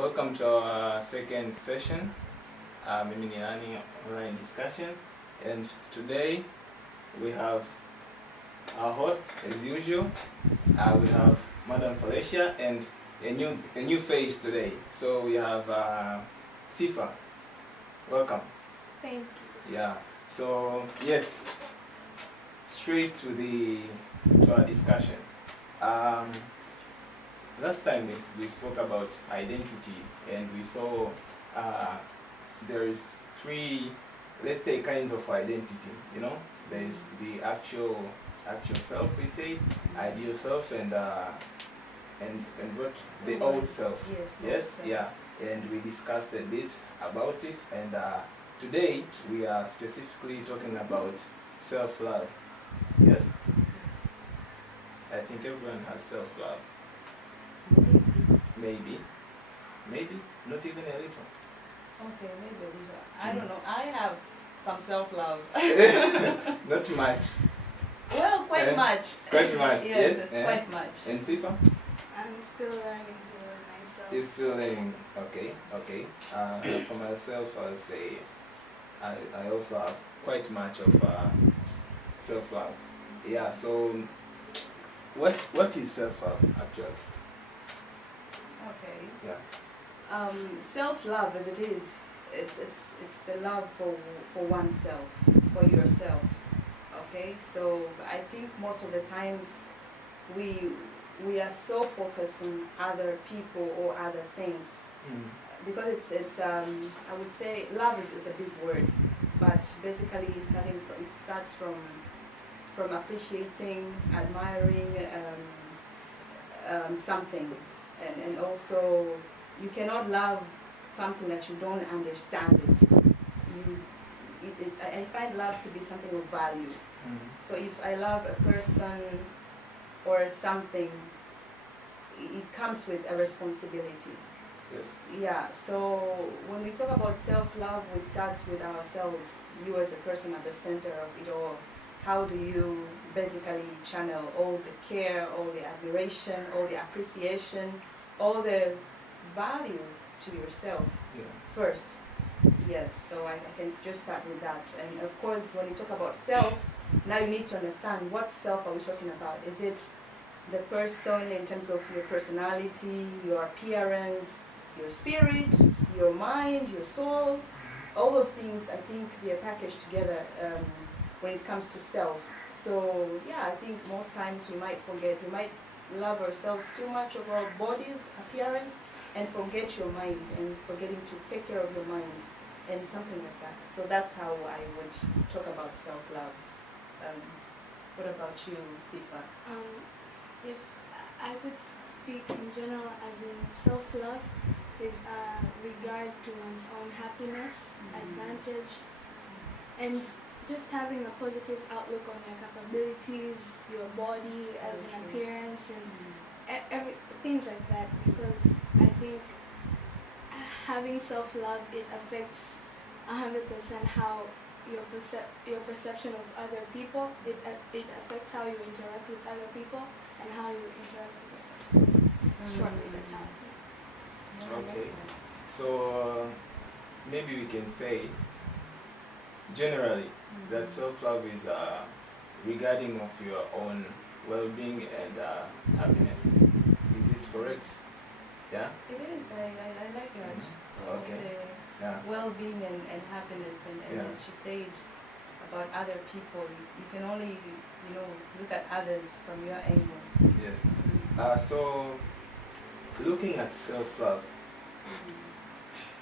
Welcome to our second session. Mimi ni Nani online discussion, and today we have our host as usual. We have Madam FALECIA and a new face today. So we have SIFA. Welcome. Thank you. Yeah. So yes, straight to our discussion. Last time we spoke about identity, and we saw there is three, let's say, kinds of identity. You know, there is the actual self, we say, ideal self, and what the old self. Yes. Yeah. And we discussed a bit about it, and today we are specifically talking about self-love. Yes. I think everyone has self-love. Maybe, not even a little. Okay, maybe a little. I don't know. I have some self-love. Not much. Well, quite much. Quite much. Yes, it's quite much. And SIFA? I'm still learning to love myself. You're still learning. Okay. For myself, I'll say I also have quite much of self-love. Yeah. So, what is self-love actually? Okay. Yeah. Self-love, as it is, it's the love for oneself, for yourself. Okay. So I think most of the times we are so focused on other people or other things, because it's I would say love is a big word, but basically it starts from appreciating, admiring something. And also, you cannot love something that you don't understand it. I find love to be something of value. So if I love a person or something, it comes with a responsibility. Yes. Yeah, so when we talk about self-love, we start with ourselves, you as a person at the center of it all. How do you basically channel all the care, all the admiration, all the appreciation, all the value to yourself first? Yes, so I can just start with that. And of course, when you talk about self, now you need to understand what self are we talking about. Is it the person in terms of your personality, your appearance, your spirit, your mind, your soul? All those things, I think they are packaged together when it comes to self. So yeah, I think most times we might love ourselves too much of our body's appearance and forget your mind and forgetting to take care of your mind and something like that. So that's how I would talk about self-love. What about you, SIFA? If I could speak in general, as in self-love is regard to one's own happiness, advantage, and just having a positive outlook on your capabilities, your body as an appearance, and things like that. Because I think having self-love, it affects 100% how your perception of other people. It affects how you interact with other people and how you interact with yourself. So shortly, that's how it is. Okay. So maybe we can say generally that self-love is regarding of your own well-being and happiness. Is it correct? Yeah? It is. I like that. Okay. Yeah. Well-being and happiness, and as you said about other people, you can only look at others from your angle. Yes. So looking at self-love,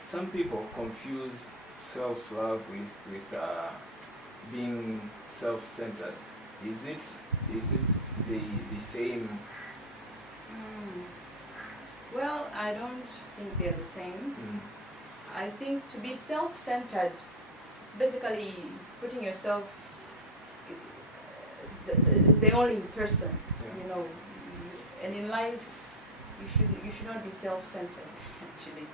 some people confuse self-love with being self-centered. Is it the same? Well, I don't think they're the same. I think to be self-centered, it's basically putting yourself as the only person, and in life you should not be self-centered. Actually,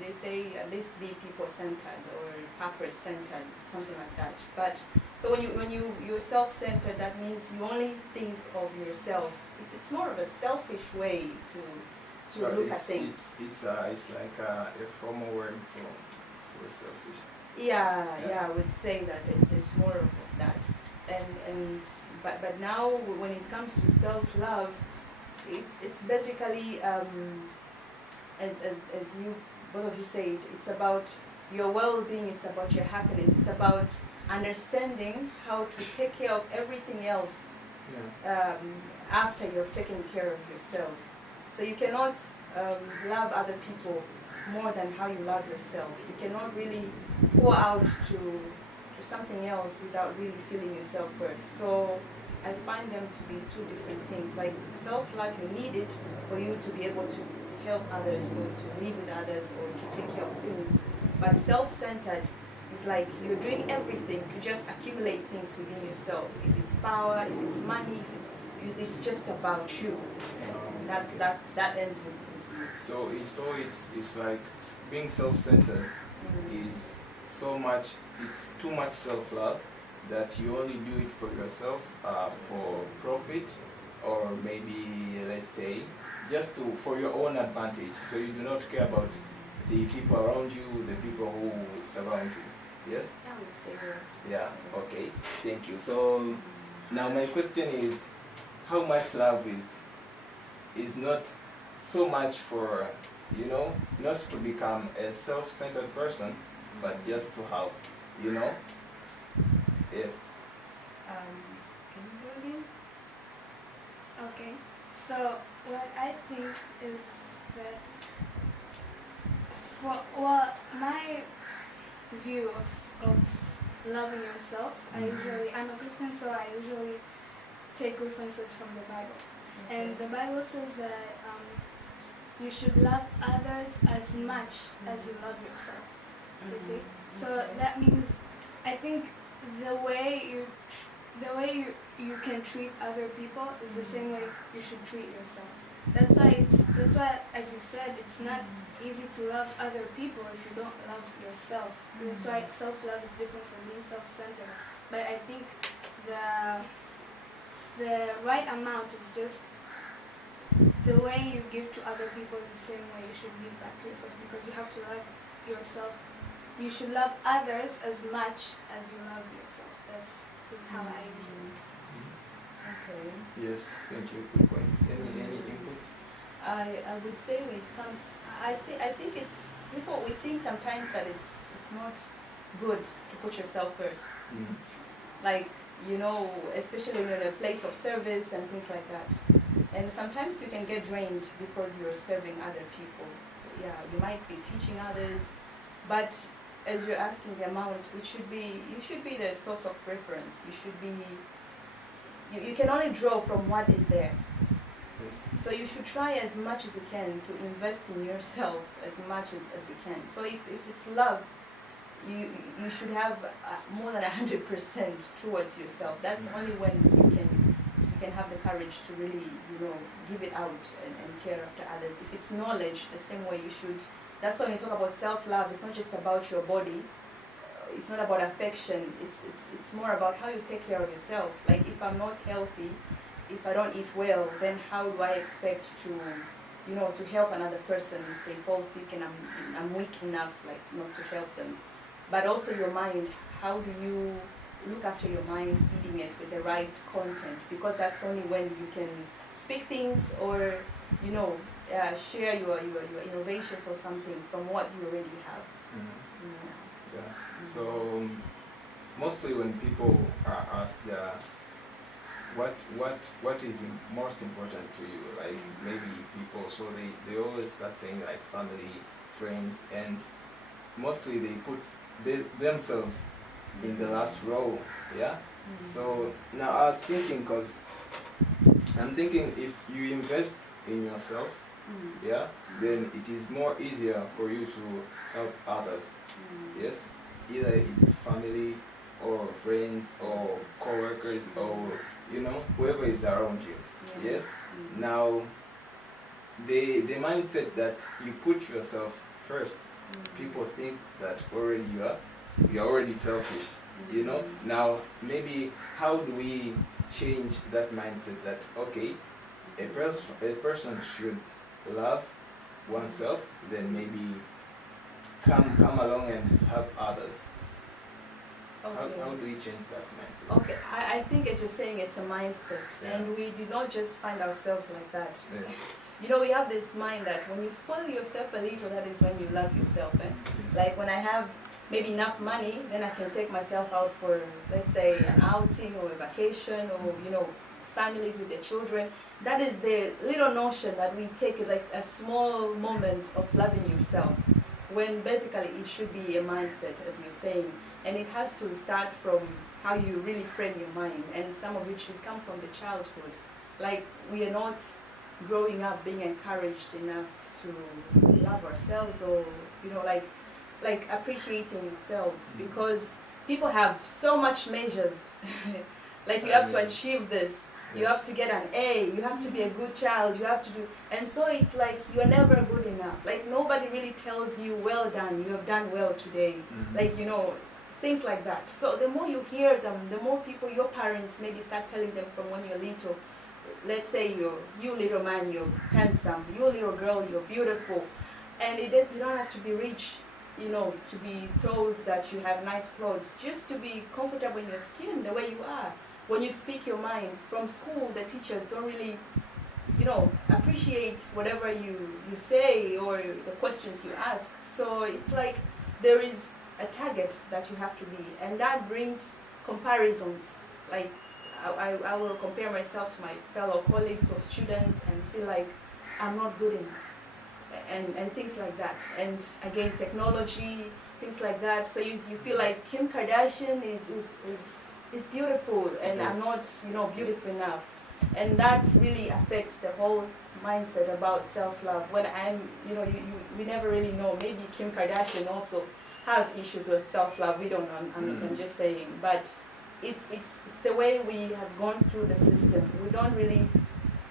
they say at least be people-centered or purpose-centered, something like that. But so when you're self-centered, that means you only think of yourself. It's more of a selfish way to look at things. It's like a formal word for selfish. Yeah, I would say that it's more of that. But now when it comes to self-love, it's basically as you both of you said, it's about your well-being, it's about your happiness, it's about understanding how to take care of everything else after you've taken care of yourself. So you cannot love other people more than how you love yourself. You cannot really pour out to something else without really feeling yourself first. So I find them to be two different things. Like self-love, you need it for you to be able to help others or to live with others or to take care of things. But self-centered is like you're doing everything to just accumulate things within yourself. If it's power, if it's money, if it's just about you. That ends with. So it's like being self-centered is so much. It's too much self-love that you only do it for yourself, for profit, or maybe let's say just for your own advantage. So you do not care about the people around you, the people who surround you. Yes? I would say that. Yeah. Okay. Thank you. So now my question is, how much love is not so much for, not to become a self-centered person, but just to have, yes. Can you go again? Okay, so what I think is that my view of loving yourself, I'm a Christian, so I usually take references from the Bible. Okay. And the Bible says that you should love others as much as you love yourself. You see? So that means, I think the way you can treat other people is the same way you should treat yourself. That's why, as you said, it's not easy to love other people if you don't love yourself. That's why self-love is different from being self-centered. But I think the right amount is just the way you give to other people is the same way you should give back to yourself, because you have to love yourself. You should love others as much as you love yourself. That's how I usually. Okay. Yes, thank you. Good point. Any inputs? I would say when it comes, I think it's people. We think sometimes that it's not good to put yourself first. Like, especially when you're in a place of service and things like that. And sometimes you can get drained because you're serving other people. Yeah, you might be teaching others, but as you're asking the amount, you should be the source of reference. You should be. You can only draw from what is there. Yes. So you should try as much as you can to invest in yourself as much as you can. So if it's love, you should have more than 100% towards yourself. That's only when you can have the courage to really, give it out and care after others. If it's knowledge, the same way you should. That's when you talk about self-love. It's not just about your body. It's not about affection. It's more about how you take care of yourself. Like if I'm not healthy, if I don't eat well, then how do I expect to help another person if they fall sick and I'm weak enough, like not to help them. But also your mind, how do you look after your mind, feeding it with the right content? Because that's only when you can speak things or, share your innovations or something from what you already have. Yeah. So mostly when people are asked, what is most important to you? Like maybe people, so they always start saying like family, friends, and mostly they put themselves in the last row. Yeah. So now I was thinking, because I'm thinking if you invest in yourself, then it is more easier for you to help others. Yes, either it's family or friends or co-workers or whoever is around you. Yes. Now the mindset that you put yourself first, people think that already you're already selfish. Now maybe how do we change that mindset that okay, a person should love oneself, then maybe come along and help others. Okay. How do we change that mindset? Okay, I think as you're saying, it's a mindset, and we do not just find ourselves like that. Yeah. You know, we have this mind that when you spoil yourself a little, that is when you love yourself. Like when I have maybe enough money, then I can take myself out for, let's say, an outing or a vacation, or, you know, families with their children. That is the little notion that we take it like a small moment of loving yourself, when basically it should be a mindset, as you're saying. And it has to start from how you really frame your mind, and some of it should come from the childhood. Like, we are not growing up being encouraged enough to love ourselves, or, you know, like appreciating ourselves, because people have so much measures. Like, you have to achieve this, you have to get an A, you have to be a good child, you have to do, and so it's like you're never good enough. Like, nobody really tells you, well done, you have done well today. Like, you know, things like that. So the more you hear them, the more people, your parents maybe start telling them from when you're little. Let's say you little man, you're handsome, you little girl, you're beautiful. And you don't have to be rich, you know, to be told that you have nice clothes. Just to be comfortable in your skin, the way you are. When you speak your mind, from school, the teachers don't really, you know, appreciate whatever you say or the questions you ask. So it's like there is a target that you have to be, and that brings comparisons. Like, I will compare myself to my fellow colleagues or students and feel like I'm not good enough, and things like that. And again, technology, things like that. So you feel like Kim Kardashian is beautiful, and I'm not, you know, beautiful enough. And that really affects the whole mindset about self-love. When you know, we never really know. Maybe Kim Kardashian also has issues with self-love. We don't know. I'm just saying, but it's the way we have gone through the system.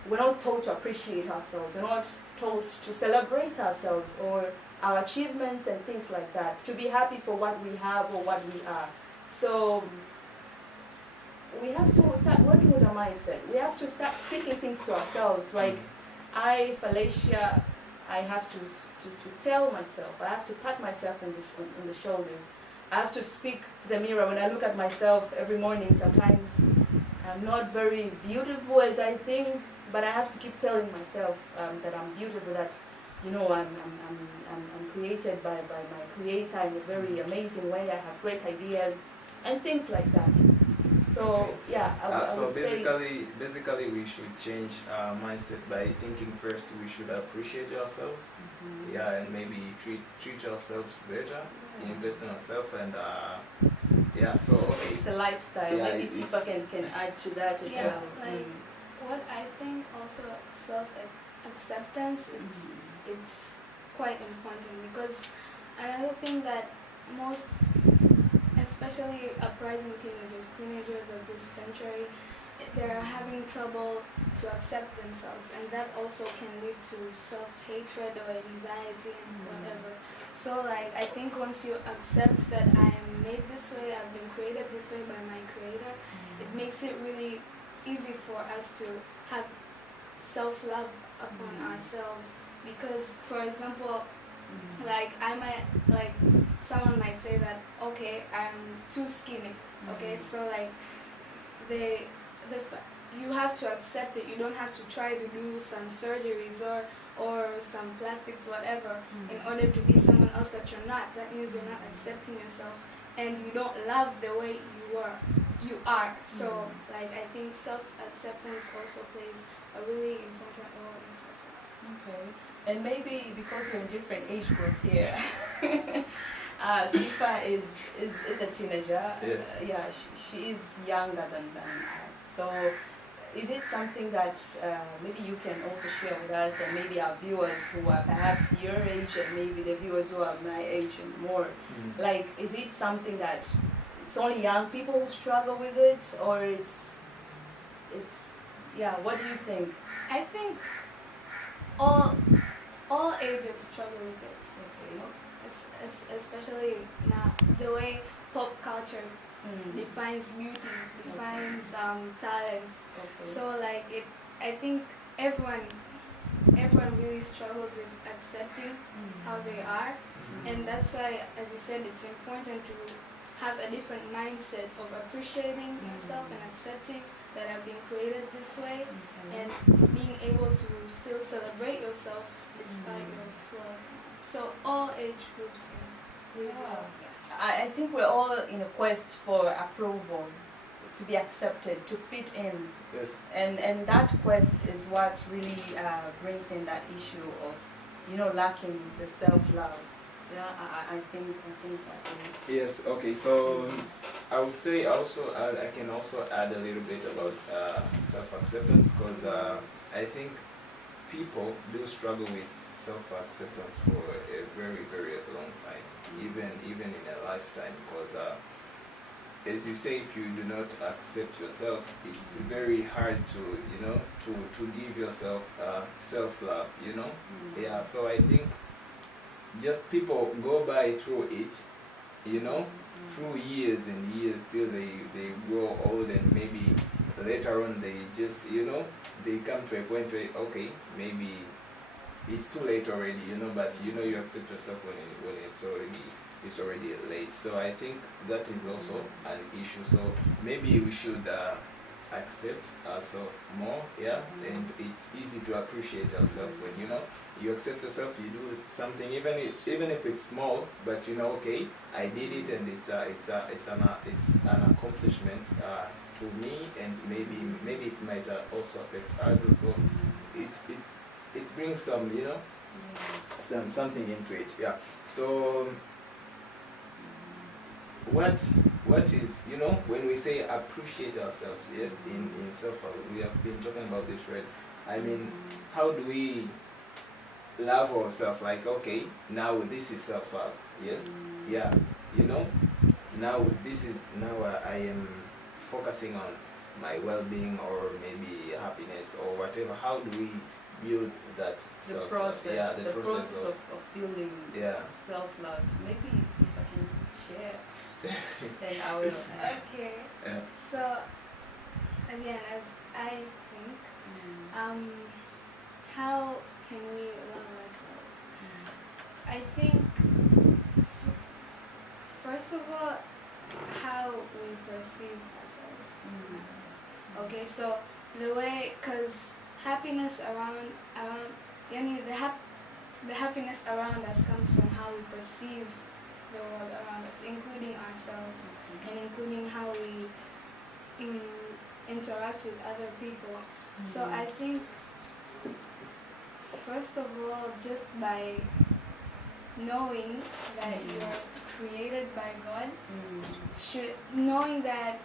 We're not taught to appreciate ourselves. We're not taught to celebrate ourselves or our achievements and things like that. To be happy for what we have or what we are. So we have to start working with our mindset. We have to start speaking things to ourselves. Like, FALECIA, I have to tell myself, I have to pat myself on the shoulders. I have to speak to the mirror. When I look at myself every morning, sometimes I'm not very beautiful as I think, but I have to keep telling myself that I'm beautiful, that, you know, I'm created by my creator in a very amazing way. I have great ideas and things like that. So yeah, I would basically we should change our mindset by thinking first we should appreciate ourselves, and maybe treat ourselves better, invest in ourselves, and so it's a lifestyle. Maybe SIFA can add to that as well. Like what I think also self-acceptance it's quite important, because another thing that most, especially uprising teenagers of this century, they're having trouble to accept themselves, and that also can lead to self-hatred or anxiety and whatever. So like, I think once you accept that I am made this way, I've been created this way by my creator, it makes it really easy for us to have self-love upon ourselves. Because, for example, like someone might say that, okay, I'm too skinny, okay, so like you have to accept it. You don't have to try to do some surgeries or some plastics, whatever, in order to be someone else that you're not. That means you're not accepting yourself, and you don't love the way you are. So like, I think self-acceptance also plays a really important role in self-love. Okay. And maybe because we're in different age groups here, SIFA is a teenager. Yes. She is younger than us. So is it something that maybe you can also share with us, and maybe our viewers who are perhaps your age, and maybe the viewers who are my age and more, like, is it something that it's only young people who struggle with it, or it's what do you think? I think all ages struggle with it. Okay. Especially now, the way pop culture defines beauty, defines talent. Okay. So like, I think everyone everyone really struggles with accepting how they are, and that's why, as you said, it's important to have a different mindset of appreciating yourself and accepting that I've been created this way, and being able to still celebrate yourself despite your flaws. So all age groups can live well. I think we're all in a quest for approval, to be accepted, to fit in. Yes. And that quest is what really brings in that issue of, you know, lacking the self-love. Yeah, I think that. Yes. Okay. So I would say also I can also add a little bit about self-acceptance, because I think people do struggle with self-acceptance for a very, very long time, even in a lifetime, because as you say, if you do not accept yourself, it's very hard to, you know, to give yourself self-love, you know. Yeah, so I think just people go by through it, you know, through years and years till they grow old, and maybe later on they just, you know, they come to a point where, okay, maybe it's too late already, you know, but you know, you accept yourself when it's already late. So I think that is also an issue. So maybe we should accept ourselves more, yeah, and it's easy to appreciate ourselves when, you know, you accept yourself, you do something, even if it's small, but you know, okay, I did it, and it's an accomplishment to me, and maybe it might also affect others. So it brings some, you know, something into it, yeah. So what is, you know, when we say appreciate ourselves, yes, in self-love, we have been talking about this, right? I mean, how do we love ourselves? Like, okay, now this is self-love, yes, yeah, you know, now I am focusing on my well-being, or maybe happiness, or whatever. How do we build that The self-love? process, Yeah, the process of building self-love. Maybe if I can share, then I will. Okay. Yeah. So again, as I think, how can we love ourselves? I think first of all, how we perceive ourselves. Okay, so the way, because happiness the happiness around us comes from how we perceive the world around us, including ourselves, and including how we interact with other people. So I think, first of all, just by knowing that you're created by God, knowing that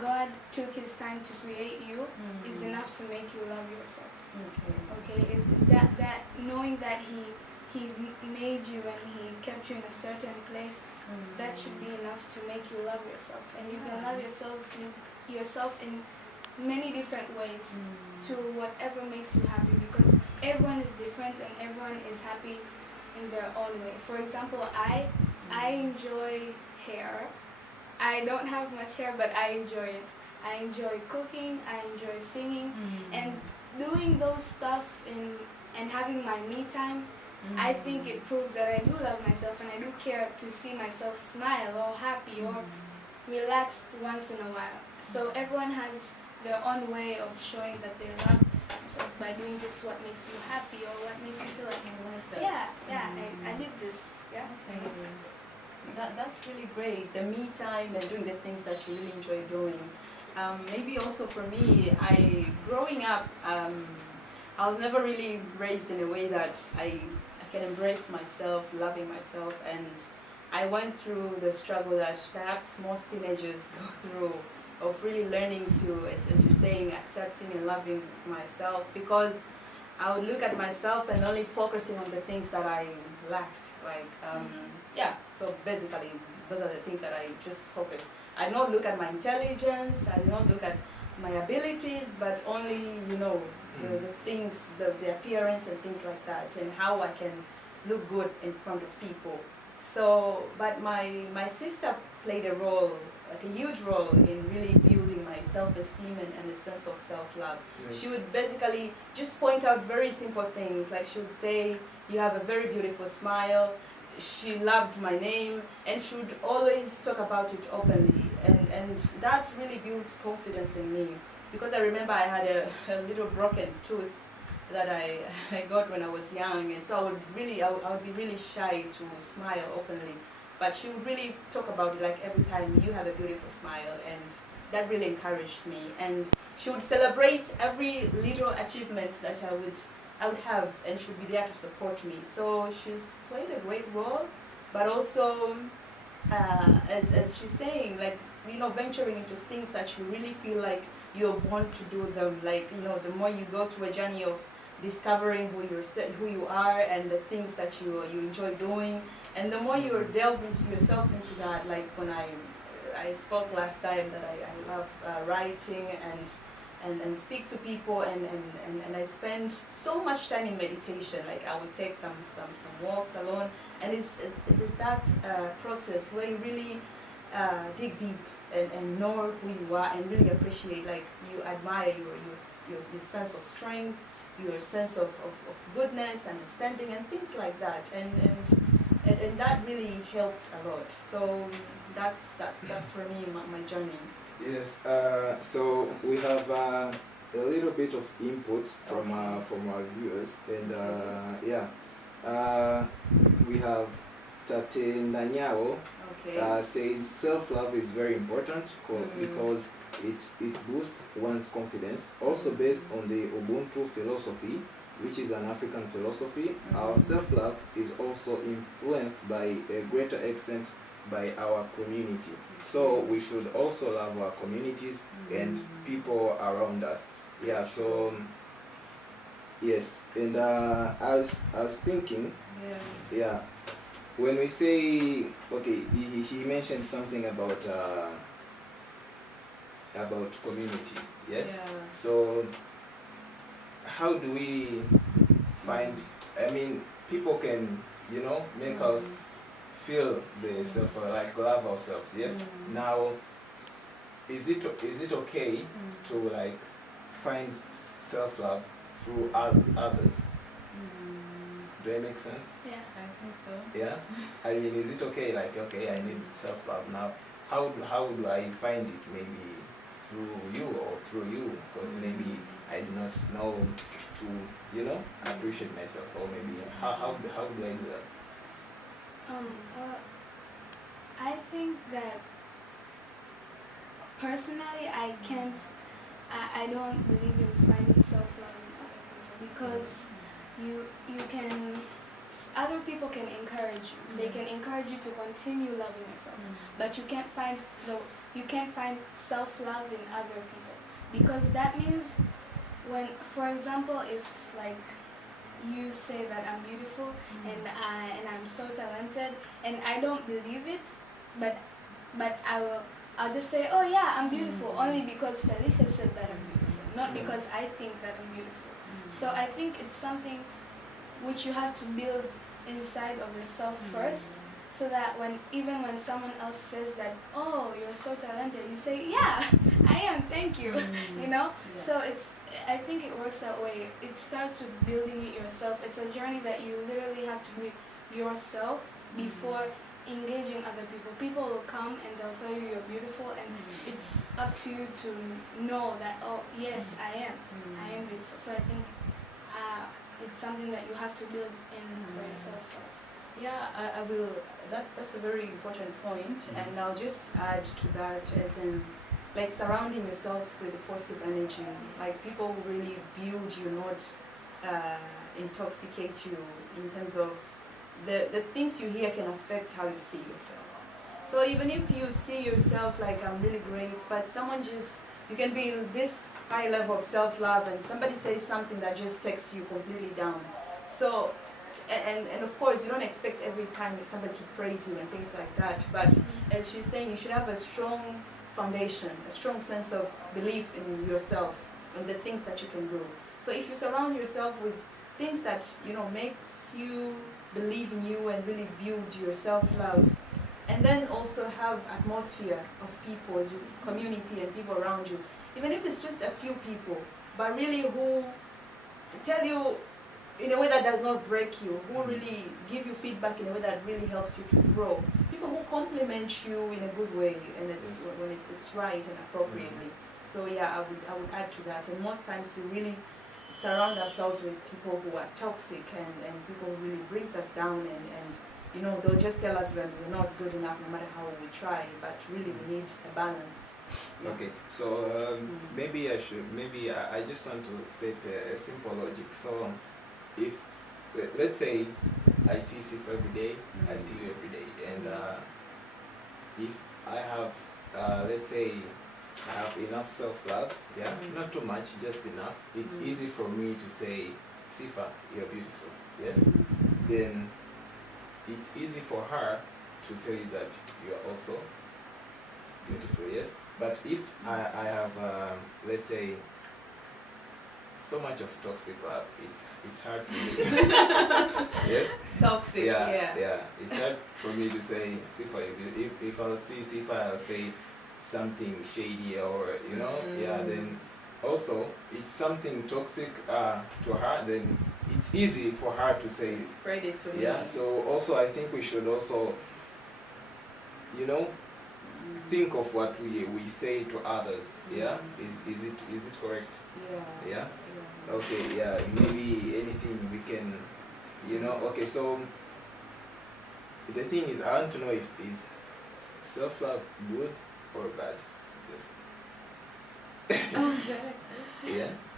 God took His time to create you is enough to make you love yourself. Okay, that knowing that He made you and He kept you in a certain place, that should be enough to make you love yourself. And you can love yourself in many different ways, to whatever makes you happy, because everyone is different and everyone is happy in their own way. For example, I enjoy hair. I don't have much hair, but I enjoy it. I enjoy cooking, I enjoy singing, and doing those stuff and having my me time. I think it proves that I do love myself, and I do care to see myself smile or happy or relaxed once in a while. So everyone has their own way of showing that they love themselves by doing just what makes you happy or what makes you feel like, I did this. Yeah. Okay. That's really great. The me time and doing the things that you really enjoy doing. Maybe also for me, growing up, I was never really raised in a way that I can embrace myself, loving myself, and I went through the struggle that perhaps most teenagers go through, of really learning to, as you're saying, accepting and loving myself, because I would look at myself and only focusing on the things that I lacked. Like, so basically, those are the things that I just focused. I don't look at my intelligence, I don't look at my abilities, but only, you know, the things, the appearance and things like that, and how I can look good in front of people. So, but my sister played a role like a huge role in really building my self-esteem and a sense of self-love. Yes. She would basically just point out very simple things, like she would say, "You have a very beautiful smile." She loved my name, and she would always talk about it openly, and that really built confidence in me, because I remember I had a little broken tooth that I got when I was young, and so I would be really shy to smile openly, but she would really talk about it, like every time, "You have a beautiful smile," and that really encouraged me. And she would celebrate every little achievement that I would have, and she would be there to support me. So she's played a great role, but also, as she's saying, like, venturing into things that you really feel like you want to do them. Like, the more you go through a journey of discovering who you are and the things that you enjoy doing, and the more you delve yourself into that. Like when I spoke last time that I love writing and speak to people, and I spend so much time in meditation. Like I would take some walks alone, and it is that process where you really dig deep and know who you are, and really appreciate, like, you admire your sense of strength, your sense of goodness, understanding, and things like that, and that really helps a lot. So that's for me my journey. Yes, so we have a little bit of input from our viewers, and we have Tate Nanyao says self-love is very important because it boosts one's confidence. Also based on the Ubuntu philosophy, which is an African philosophy, our self-love is also influenced by a greater extent by our community. So we should also love our communities and people around us. Yeah, so yes, and I was thinking, when we say, okay, he mentioned something about community, yes? Yeah. So how do we find, I mean, people can, make us feel the self, like love ourselves, yes? Now, is it okay to like find self-love through others? Do I make sense? Yeah. I think so. Yeah? I mean, is it okay, like, okay, I need self-love now. How do I find it? Maybe through you or through you, because maybe I do not know to, appreciate myself, or maybe how do I do that? Well, I think that personally I don't believe in finding self-love in other people, because you can, other people can encourage you. They can encourage you to continue loving yourself, but you can't find self-love in other people, because that means when, for example, if like you say that I'm beautiful and I'm so talented, and I don't believe it, but I'll just say, oh yeah, I'm beautiful, only because Felicia said that I'm beautiful, not because I think that I'm beautiful. So I think it's something which you have to build inside of yourself first, so that even when someone else says that, oh, you're so talented, you say, yeah, I am, thank you. So I think it works that way. It starts with building it yourself. It's a journey that you literally have to do yourself before engaging other people. People will come and they'll tell you you're beautiful, and it's up to you to know that, oh yes, I am beautiful. So I think it's something that you have to build in for yourself first. Yeah, I will. That's a very important point, and I'll just add to that, as in, like, surrounding yourself with a positive energy. Like, people who really build you, not intoxicate you, in terms of the things you hear can affect how you see yourself. So even if you see yourself like, I'm really great, but you can be in this high level of self-love, and somebody says something that just takes you completely down. So, and of course, you don't expect every time somebody to praise you and things like that, but as she's saying, you should have a strong foundation, a strong sense of belief in yourself and the things that you can do. So if you surround yourself with things that makes you believe in you and really build your self-love, and then also have atmosphere of people, community and people around you, even if it's just a few people, but really who tell you in a way that does not break you, who really give you feedback in a way that really helps you to grow. People who compliment you in a good way, and it's when it's right and appropriately. So yeah, I would add to that. And most times we really surround ourselves with people who are toxic and people who really brings us down, and you know, they'll just tell us when we're not good enough no matter how we try, but really we need a balance. Yeah. Okay, so maybe I just want to state a simple logic. So if, let's say, I see SIFA every day, I see you every day, and if I have, let's say, I have enough self-love, not too much, just enough, it's easy for me to say, SIFA, you're beautiful, yes? Then it's easy for her to tell you that you're also beautiful, yes? But if I have, let's say, so much of toxic love, it's hard for me. Yes? Toxic, yeah. It's hard for me to say, SIFA, if I'll see SIFA, I'll say something shady, or, you know, then also, it's something toxic to her, then it's easy for her to say. Spread it to me. Yeah, so also I think we should also, you know, think of what we say to others. Yeah, is it correct? Yeah. Okay. Yeah. Maybe anything we can, you know. Okay. So the thing is, I want to know if is self-love good or bad. Just.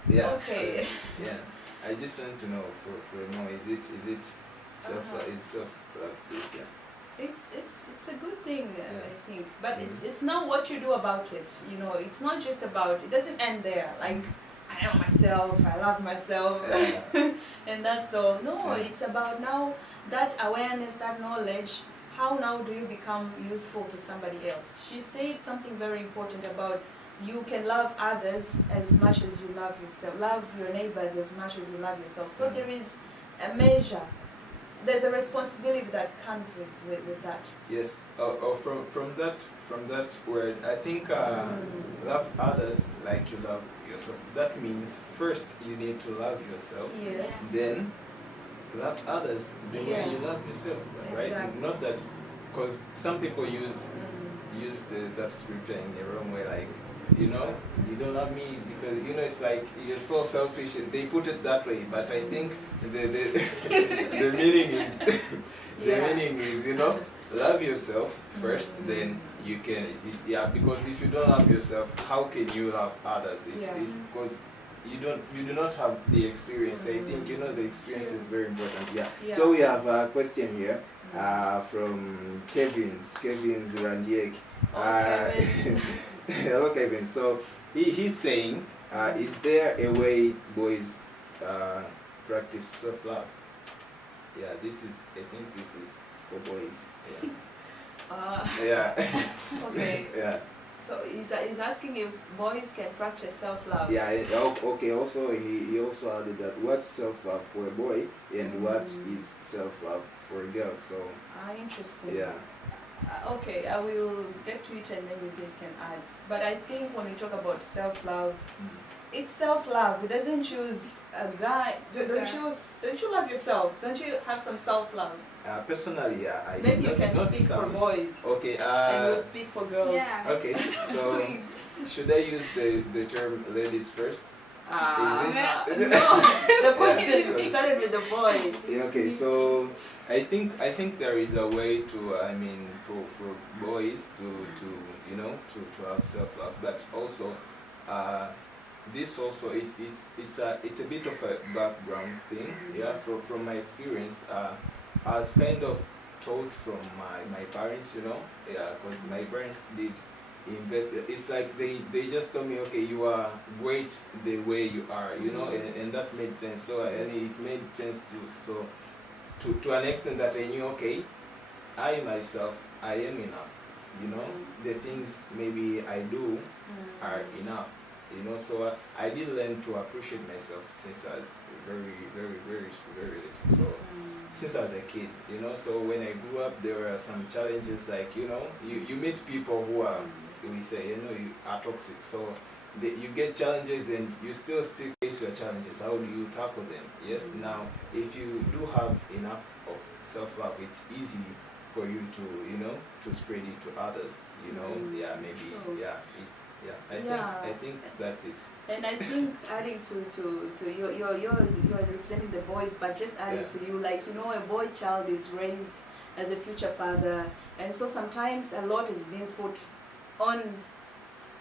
Yeah. Okay. Yeah. I just want to know for more. Is it self-love? Is self-love good? Yeah. It's a good thing, I think, but it's not what you do about it. You know, it's not just about, it doesn't end there. Like, I know myself, I love myself, and that's all. No, it's about now that awareness, that knowledge. How now do you become useful to somebody else? She said something very important about you can love others as much as you love yourself. Love your neighbors as much as you love yourself. So there is a measure. There's a responsibility that comes with that. Yes. From that word, I think love others like you love yourself. That means first you need to love yourself. Yes. Then love others the way you love yourself, right? Exactly. Not that, because some people use that scripture in the wrong way, like, you know, you don't love me because, you know, it's like you're so selfish. They put it that way, but I think the meaning is meaning is, you know, love yourself first, then you can, because if you don't love yourself, how can you love others? It's because you do not have the experience. I think, you know, the experience is very important. Yeah. So we have a question here from Kevin's Randiek. Hello, Kevin. So he's saying, is there a way boys practice self-love? Yeah, I think this is for boys. Yeah. Okay. Yeah. So he's asking if boys can practice self-love. Yeah. Okay. Also, he also added that what's self-love for a boy and what is self-love for a girl. So. Interesting. Yeah. Okay, I will get to it and then you guys can add. But I think when we talk about self-love, it's self-love. It doesn't choose a guy. Don't you love yourself? Don't you have some self-love? Personally, I maybe you can speak for boys. Okay. And we'll speak for girls. Yeah. Okay. So should I use the term ladies first? No, the question started with the boy. Yeah, okay, so I think there is a way to, I mean, for boys to you know, to have self-love, but also this also it's a bit of a background thing. Yeah, from my experience, I was kind of taught from my parents, you know, because my parents did invest. It's like they just told me, okay, you are great the way you are, you know, and that made sense. So and it made sense to an extent that I knew, okay, I myself, I am enough, you know, the things maybe I do are enough, you know. So I did learn to appreciate myself since I was very little. So since I was a kid, you know. So when I grew up, there were some challenges, like, you know, you meet people who are, we say, you know, you are toxic. So you get challenges and you still face your challenges. How do you tackle them? Yes. Now, if you do have enough of self-love, it's easy for you to, you know, to spread it to others. You know, yeah, maybe, yeah, it's, yeah. I think that's it. And I think adding to you're representing the boys, but just adding to you, like, you know, a boy child is raised as a future father, and so sometimes a lot is being put on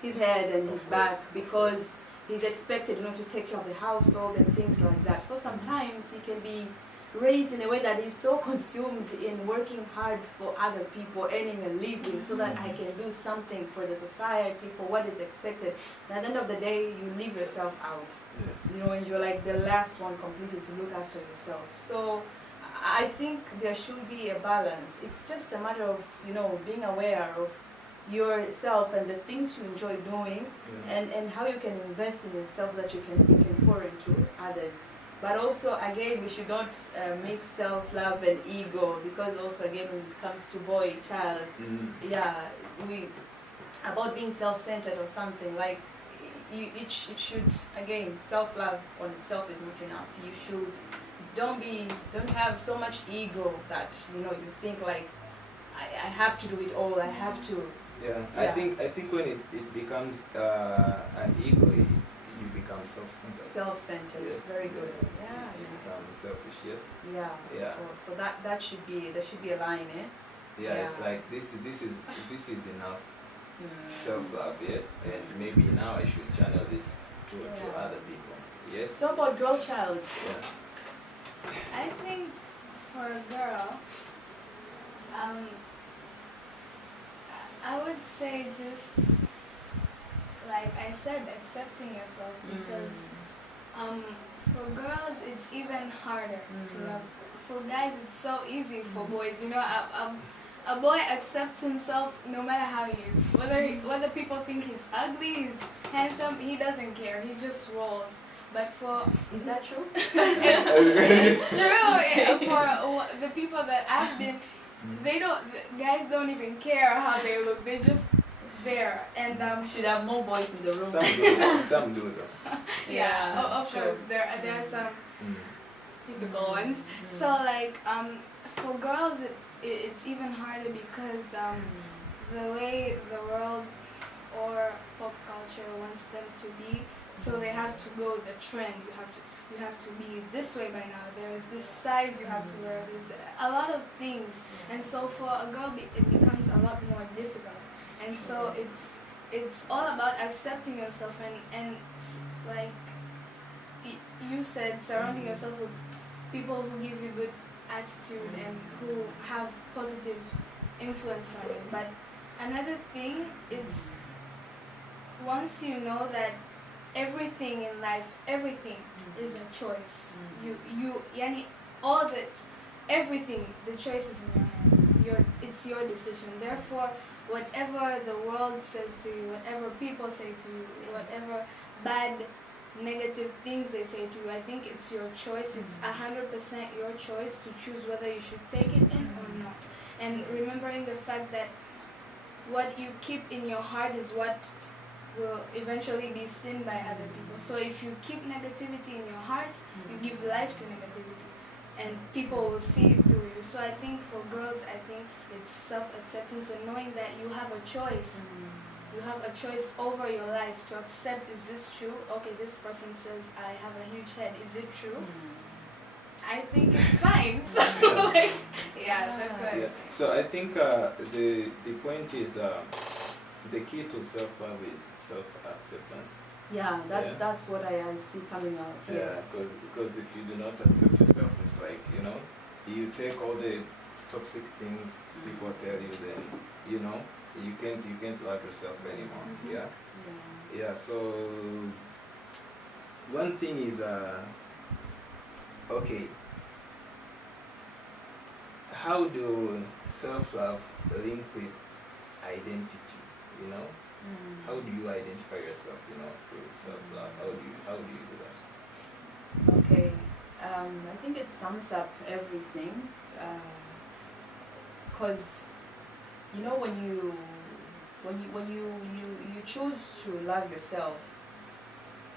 his head and his back, because he's expected, you know, to take care of the household and things like that. So sometimes he can be raised in a way that is so consumed in working hard for other people, earning a living, so that I can do something for the society, for what is expected. And at the end of the day, you leave yourself out, you know, and you're like the last one completely to look after yourself. So I think there should be a balance. It's just a matter of, you know, being aware of yourself and the things you enjoy doing, and how you can invest in yourself so that you can pour into others. But also, again, we should not mix self-love and ego, because also, again, when it comes to boy, child, about being self-centered or something, like, it should, again, self-love on itself is not enough. You should, don't have so much ego that, you know, you think like, I have to do it all, I have to. Yeah. I think when it becomes an ego, you become self-centered. Self-centered, yes. Very good. Yeah. You become selfish, yes. Yeah. So there should be a line, eh? Yeah. It's like this is enough. Self-love, yes. And maybe now I should channel this to other people. Yes. So about girl child. Yeah. I think for a girl, I would say just, like I said, accepting yourself, because for girls it's even harder to love. For guys it's so easy. For boys, you know, a boy accepts himself no matter how he is. Whether people think he's ugly, he's handsome, he doesn't care. He just rolls. But is that true? It's true. For the people that I've been, guys don't even care how they look. They're just there. And should have more boys in the room. Some do though. Of course, there are some typical ones. So like for girls, it's even harder, because the way the world or pop culture wants them to be, so they have to go the trend. You have to be this way by now. There is this size you have to wear. There's a lot of things, and so for a girl, it becomes a lot more difficult. And so it's all about accepting yourself and like you said, surrounding yourself with people who give you good attitude and who have positive influence on you. But another thing is, once you know that everything in life, everything is a choice. Everything, the choice is in your hand. It's your decision. Therefore, whatever the world says to you, whatever people say to you, whatever bad, negative things they say to you, I think it's your choice. It's 100% your choice to choose whether you should take it in or not. And remembering the fact that what you keep in your heart is what will eventually be seen by other people. So if you keep negativity in your heart, you give life to negativity, and people will see it through you. So I think for girls, I think it's self-acceptance and knowing that you have a choice. You have a choice over your life to accept, is this true? Okay, this person says I have a huge head. Is it true? I think it's fine. So like, that's it. So I think the point is the key to self-love is self-acceptance. Yeah, that's what I see coming out. Yes. Because if you do not accept yourself, it's like, you know, you take all the toxic things people tell you, then, you know, you can't love yourself anymore. So one thing is okay, how do self-love link with identity, you know? How do you identify yourself, you know, through self-love? How do you do that? Okay, I think it sums up everything. Because you know, when you choose to love yourself,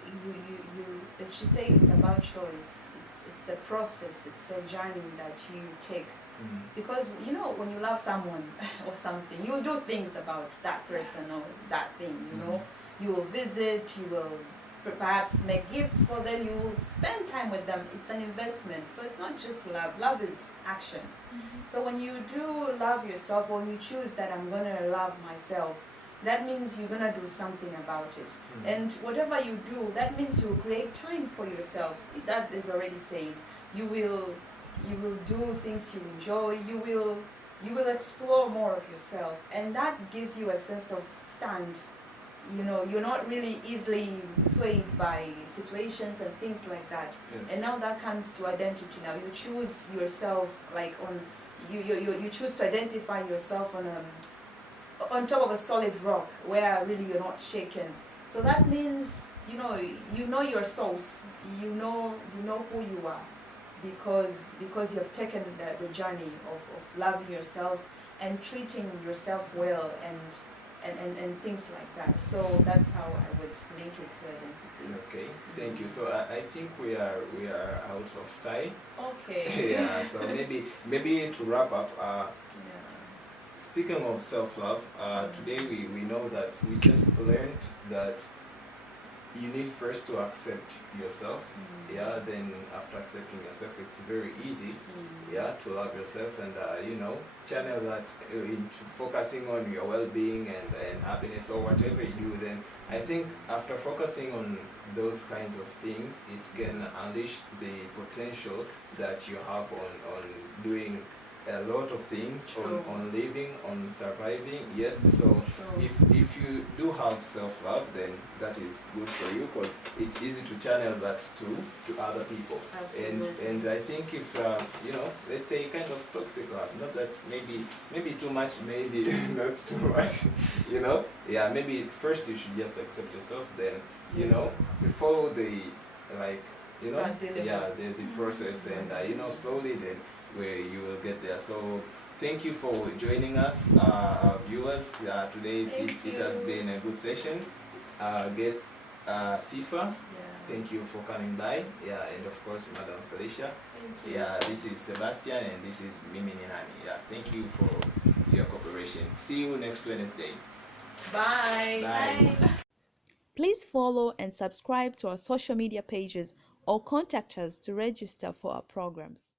you as she say, it's about choice. It's a process. It's a journey that you take. Because you know, when you love someone or something, you will do things about that person or that thing. You know, you will visit. You will perhaps make gifts for them. You will spend time with them. It's an investment. So it's not just love. Love is action. So when you do love yourself, when you choose that I'm gonna love myself, that means you're gonna do something about it. And whatever you do, that means you will create time for yourself. That is already said. You will do things you enjoy. You will explore more of yourself, and that gives you a sense of stand. You know, you're not really easily swayed by situations and things like that. Yes. And now that comes to identity. Now you choose yourself, like on you choose to identify yourself on top of a solid rock where really you're not shaken. So that means you know your source. You know who you are, because you've taken the journey of loving yourself and treating yourself well and things like that. So that's how I would link it to identity. Okay, thank you. So I think we are out of time. Okay. Yeah. So maybe to wrap up. Speaking of self-love, today we know that we just learned that you need first to accept yourself. Yeah. Then after accepting yourself, it's very easy. Yeah, to love yourself and channel that into focusing on your well-being and happiness or whatever you do. Then I think after focusing on those kinds of things, it can unleash the potential that you have on doing a lot of things, on living, on surviving. Yes, so if you do have self-love, then that is good for you, because it's easy to channel that to other people. Absolutely. And I think if let's say kind of toxic love, not that maybe too much, maybe not too much, yeah, maybe first you should just accept yourself, then to follow the the process, and slowly then where you will get there. So thank you for joining us, our viewers. Today it has been a good session. Guest SIFA, thank you for coming by. Yeah, and of course Madam Felicia. Thank you. Yeah, this is Sebastian and this is Mimi Nani. Yeah, thank you for your cooperation. See you next Wednesday. Bye. Bye. Please follow and subscribe to our social media pages or contact us to register for our programs.